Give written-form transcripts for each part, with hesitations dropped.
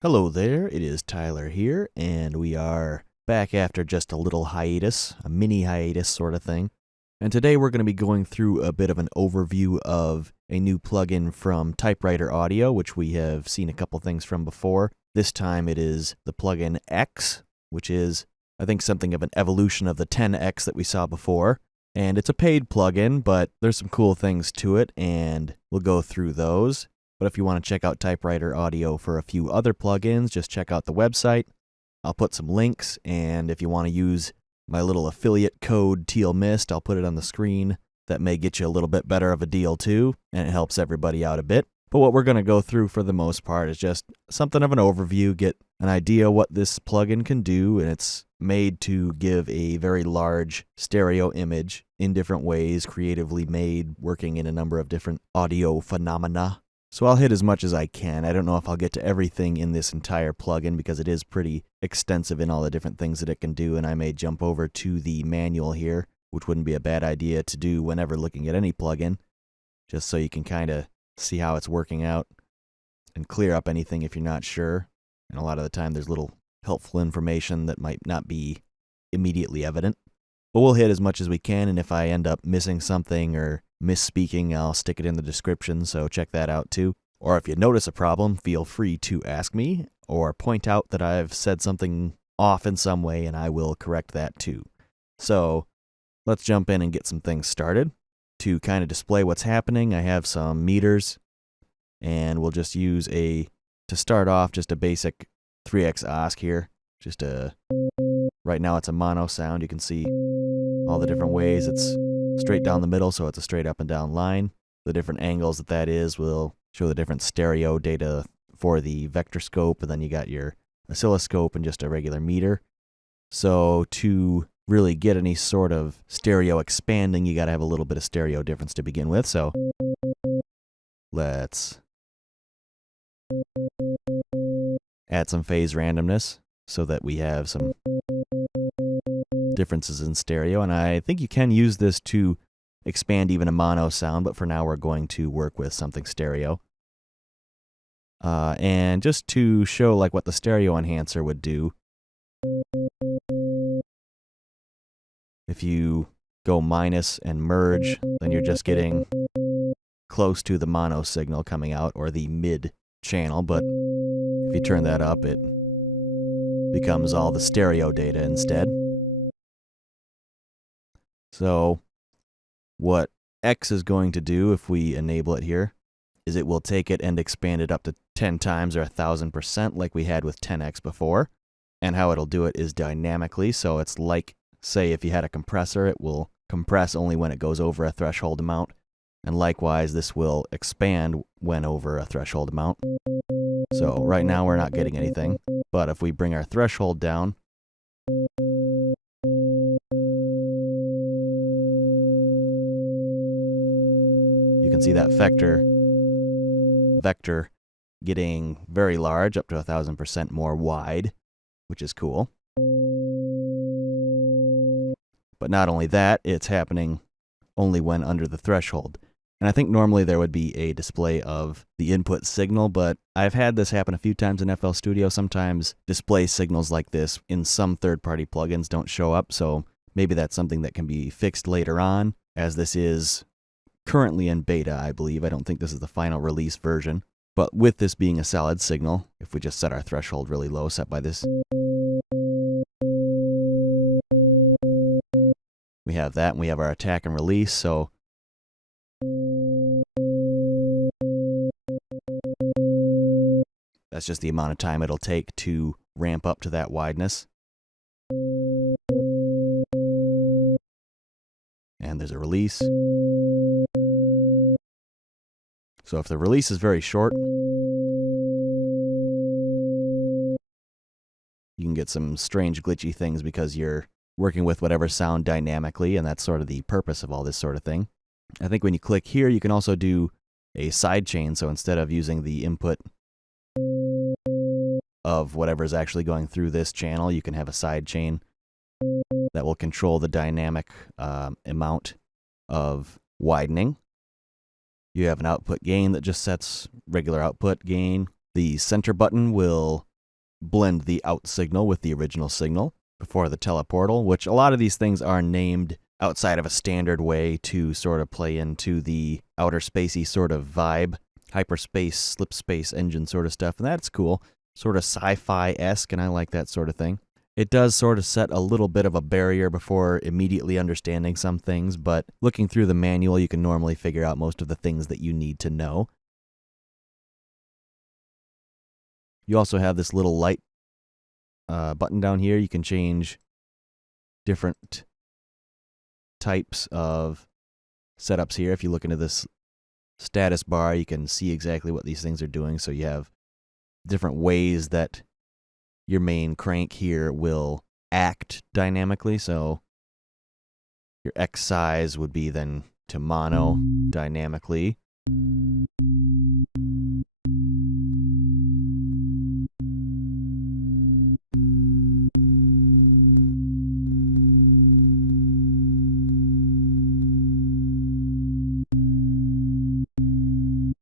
Hello there, it is Tyler here, and we are back after just a little hiatus, a mini hiatus sort of thing. And today we're going to be going through a bit of an overview of a new plugin from Typewriter Audio, which we have seen a couple things from before. This time it is the plugin X, which is, I think, something of an evolution of the 10X that we saw before. And it's a paid plugin, but there's some cool things to it, and we'll go through those. But if you want to check out Typewriter Audio for a few other plugins, just check out the website. I'll put some links, and if you want to use my little affiliate code Teal Mist, I'll put it on the screen. That may get you a little bit better of a deal too, and it helps everybody out a bit. But what we're going to go through for the most part is just something of an overview, get an idea what this plugin can do, and it's made to give a very large stereo image in different ways, creatively made, working in a number of different audio phenomena. So I'll hit as much as I can. I don't know if I'll get to everything in this entire plugin because it is pretty extensive in all the different things that it can do, and I may jump over to the manual here, which wouldn't be a bad idea to do whenever looking at any plugin, just so you can kind of see how it's working out and clear up anything if you're not sure. And a lot of the time there's little helpful information that might not be immediately evident. But we'll hit as much as we can, and if I end up missing something or misspeaking, I'll stick it in the description, so check that out too. Or if you notice a problem, feel free to ask me or point out that I've said something off in some way, and I will correct that too. So let's jump in and get some things started. To kind of display what's happening, I have some meters, and we'll just use to start off, just a basic 3x OSC here. Right now it's a mono sound. You can see all the different ways. It's straight down the middle, so it's a straight up and down line. The different angles that is will show the different stereo data for the vector scope, and then you got your oscilloscope and just a regular meter. So to really get any sort of stereo expanding, you got to have a little bit of stereo difference to begin with. So let's add some phase randomness so that we have some differences in stereo, and I think you can use this to expand even a mono sound, but for now we're going to work with something stereo. And just to show like what the stereo enhancer would do, if you go minus and merge, then you're just getting close to the mono signal coming out, or the mid channel, but if you turn that up, it becomes all the stereo data instead. So what X is going to do, if we enable it here, is it will take it and expand it up to 10 times or 1,000% like we had with 10X before. And how it'll do it is dynamically. So it's like, say, if you had a compressor, it will compress only when it goes over a threshold amount. And likewise, this will expand when over a threshold amount. So right now we're not getting anything. But if we bring our threshold down, you can see that vector getting very large, up to 1,000% more wide, which is cool. But not only that, it's happening only when under the threshold. And I think normally there would be a display of the input signal, but I've had this happen a few times in FL Studio. Sometimes display signals like this in some third-party plugins don't show up, so maybe that's something that can be fixed later on, as this is currently in beta, I believe. I don't think this is the final release version. But with this being a solid signal, if we just set our threshold really low, set by this, we have that, and we have our attack and release. So that's just the amount of time it'll take to ramp up to that wideness. And there's a release. So if the release is very short, you can get some strange glitchy things because you're working with whatever sound dynamically, and that's sort of the purpose of all this sort of thing. I think when you click here, you can also do a sidechain, so instead of using the input of whatever is actually going through this channel, you can have a sidechain that will control the dynamic amount of widening. You have an output gain that just sets regular output gain. The center button will blend the out signal with the original signal before the teleportal, which a lot of these things are named outside of a standard way to sort of play into the outer spacey sort of vibe, hyperspace, slip space engine sort of stuff, and that's cool. Sort of sci-fi-esque, and I like that sort of thing. It does sort of set a little bit of a barrier before immediately understanding some things, but looking through the manual, you can normally figure out most of the things that you need to know. You also have this little light button down here. You can change different types of setups here. If you look into this status bar, you can see exactly what these things are doing. So you have different ways that your main crank here will act dynamically. So your X size would be then to mono dynamically.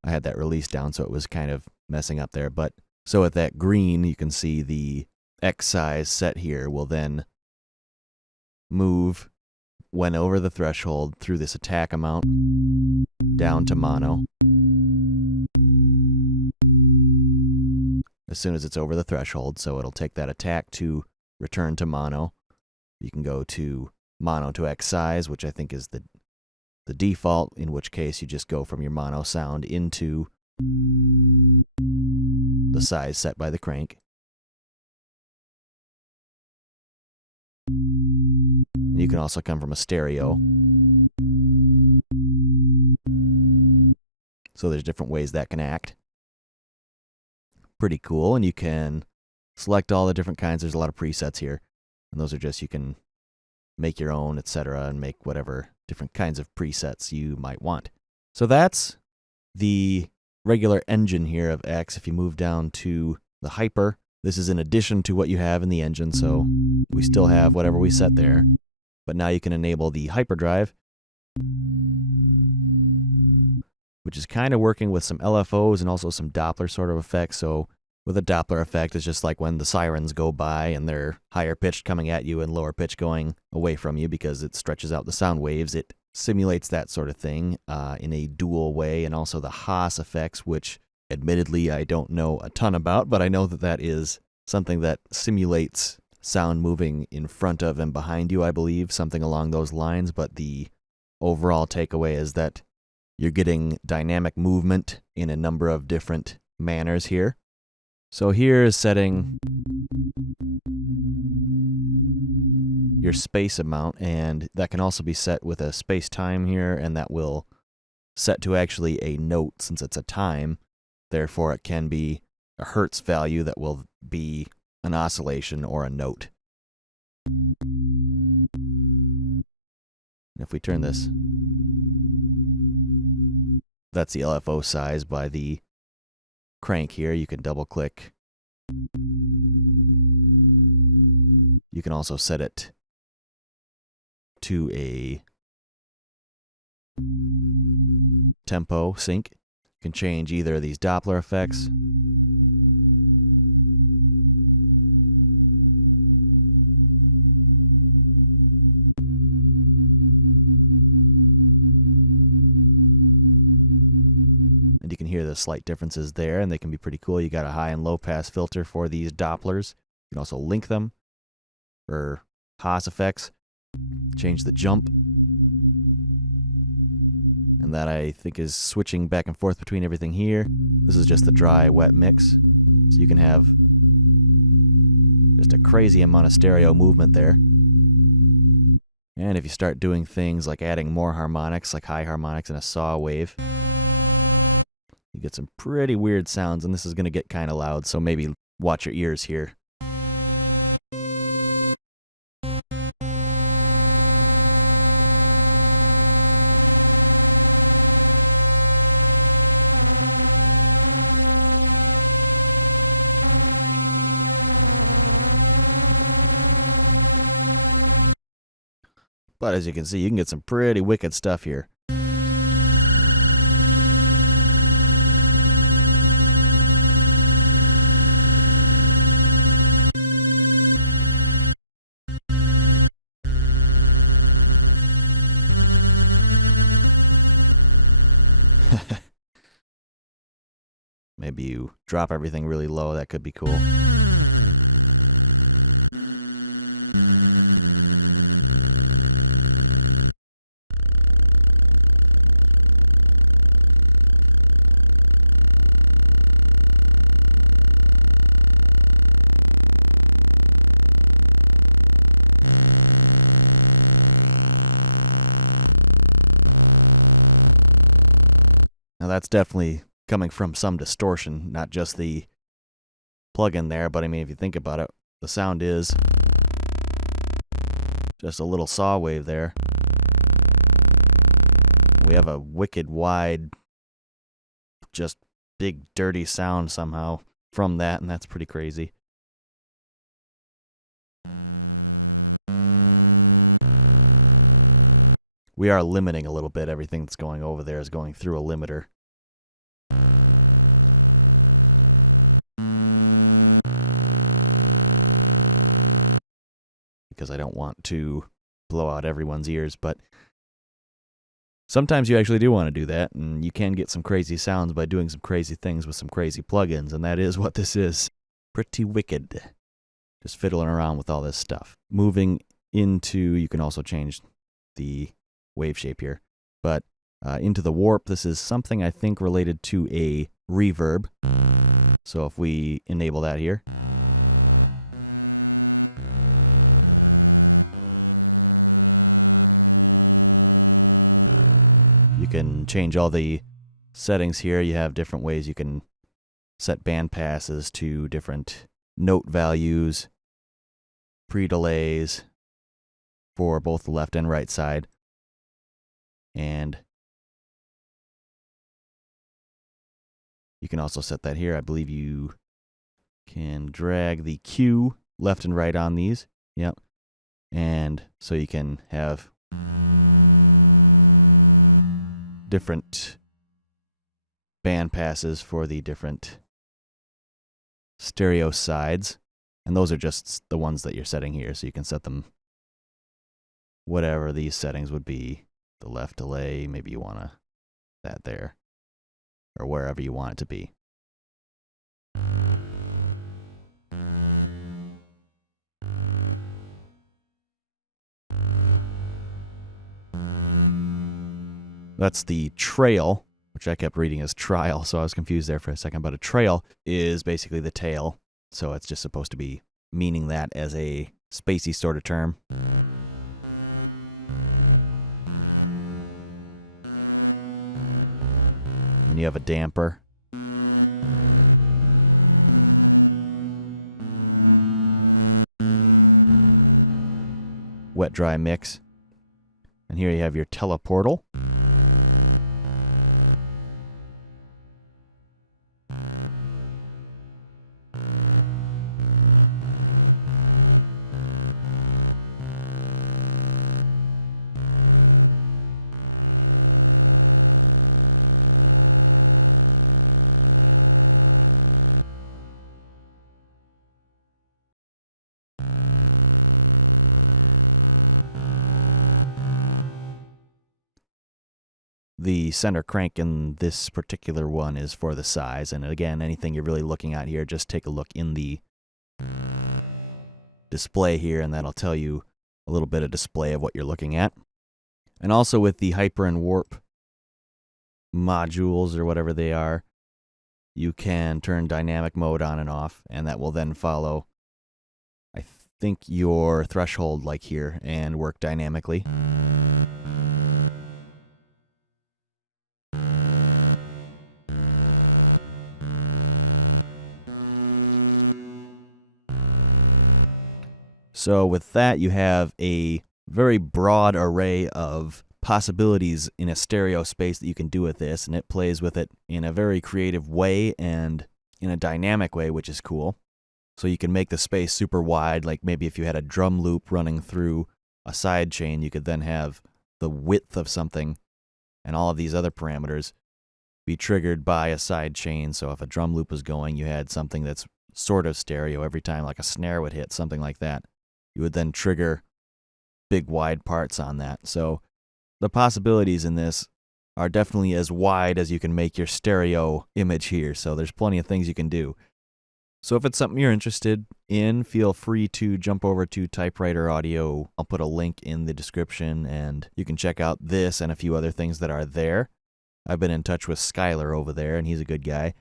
I had that release down, so it was kind of messing up there. But so at that green, you can see the X size set here will then move when over the threshold through this attack amount down to mono. As soon as it's over the threshold, so it'll take that attack to return to mono. You can go to mono to X size, which I think is the default, in which case you just go from your mono sound into the size set by the crank. And you can also come from a stereo. So there's different ways that can act. Pretty cool, and you can select all the different kinds. There's a lot of presets here, and those are just, you can make your own, etc., and make whatever different kinds of presets you might want. So that's the regular engine here of X. If you move down to the hyper, this is in addition to what you have in the engine, so we still have whatever we set there. But now you can enable the hyperdrive, which is kind of working with some LFOs and also some Doppler sort of effects. So with a Doppler effect, it's just like when the sirens go by and they're higher pitched coming at you and lower pitch going away from you because it stretches out the sound waves. It simulates that sort of thing in a dual way, and also the Haas effects, which admittedly I don't know a ton about, but I know that that is something that simulates sound moving in front of and behind you, I believe, something along those lines. But the overall takeaway is that you're getting dynamic movement in a number of different manners here. So here is setting your space amount, and that can also be set with a space time here, and that will set to actually a note since it's a time. Therefore, it can be a hertz value that will be an oscillation or a note. And if we turn this, that's the LFO size by the crank here. You can double click. You can also set it to a tempo sync. You can change either of these Doppler effects. And you can hear the slight differences there, and they can be pretty cool. You got a high and low pass filter for these Dopplers. You can also link them for Haas effects. Change the jump. And that, I think, is switching back and forth between everything here. This is just the dry wet mix. So you can have just a crazy amount of stereo movement there. And if you start doing things like adding more harmonics, like high harmonics and a saw wave, you get some pretty weird sounds, and this is going to get kind of loud, so maybe watch your ears here. But as you can see, you can get some pretty wicked stuff here. maybe you drop everything really low. That could be cool. Now that's definitely coming from some distortion, not just the plug-in there, but I mean, if you think about it, the sound is just a little saw wave there. We have a wicked wide, just big dirty sound somehow from that, and that's pretty crazy. We are limiting a little bit. Everything that's going over there is going through a limiter. Because I don't want to blow out everyone's ears, but sometimes you actually do want to do that, and you can get some crazy sounds by doing some crazy things with some crazy plugins, and that is what this is. Pretty wicked. Just fiddling around with all this stuff. Moving into, you can also change the wave shape here, but into the warp, this is something I think related to a reverb. So if we enable that here, you can change all the settings here. You have different ways you can set band passes to different note values, pre-delays for both the left and right side. And you can also set that here. I believe you can drag the Q left and right on these. Yep. And so you can have different band passes for the different stereo sides. And those are just the ones that you're setting here. So you can set them whatever these settings would be. The left delay, maybe you want that there, or wherever you want it to be. That's the trail, which I kept reading as trial, so I was confused there for a second, but a trail is basically the tail, so it's just supposed to be meaning that as a spacey sort of term. And you have a damper. Wet dry mix. And here you have your teleportal. The center crank in this particular one is for the size, and again, anything you're really looking at here, just take a look in the display here, and that'll tell you a little bit of display of what you're looking at. And also with the hyper and warp modules, or whatever they are, you can turn dynamic mode on and off, and that will then follow, I think, your threshold like here, and work dynamically. So with that, you have a very broad array of possibilities in a stereo space that you can do with this, and it plays with it in a very creative way and in a dynamic way, which is cool. So you can make the space super wide, like maybe if you had a drum loop running through a side chain, you could then have the width of something and all of these other parameters be triggered by a side chain. So if a drum loop was going, you had something that's sort of stereo every time, like a snare would hit, something like that. You would then trigger big wide parts on that. So the possibilities in this are definitely as wide as you can make your stereo image here, so there's plenty of things you can do. So if it's something you're interested in, feel free to jump over to Typewriter Audio. I'll put a link in the description, and you can check out this and a few other things that are there. I've been in touch with Skyler over there, and he's a good guy,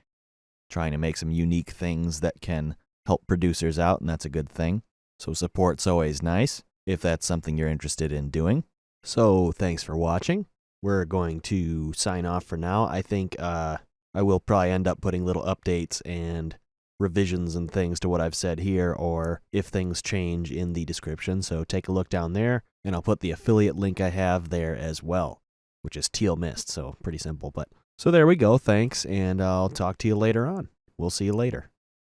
trying to make some unique things that can help producers out, and that's a good thing. So support's always nice if that's something you're interested in doing. So thanks for watching. We're going to sign off for now. I think I will probably end up putting little updates and revisions and things to what I've said here, or if things change, in the description. So take a look down there, and I'll put the affiliate link I have there as well, which is Teal Mist, so pretty simple. But so there we go. Thanks, and I'll talk to you later on. We'll see you later.